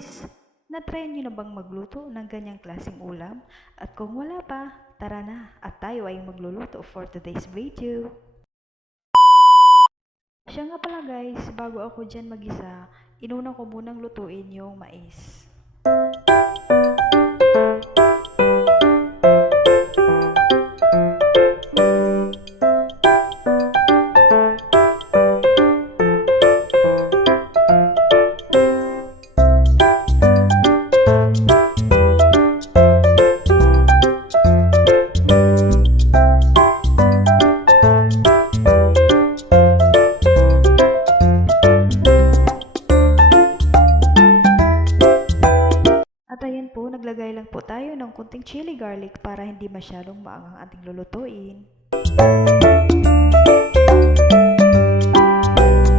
guys! Na-try nyo na bang magluto ng ganyang klaseng ulam? At kung wala pa, tara na at tayo ay magluluto for today's video. Siya nga pala guys, bago ako dyan mag-isa, inuna ko munang lutuin yung mais. At ayan po, naglagay lang po tayo ng kunting chili garlic para hindi masyadong maangang ating lulutuin.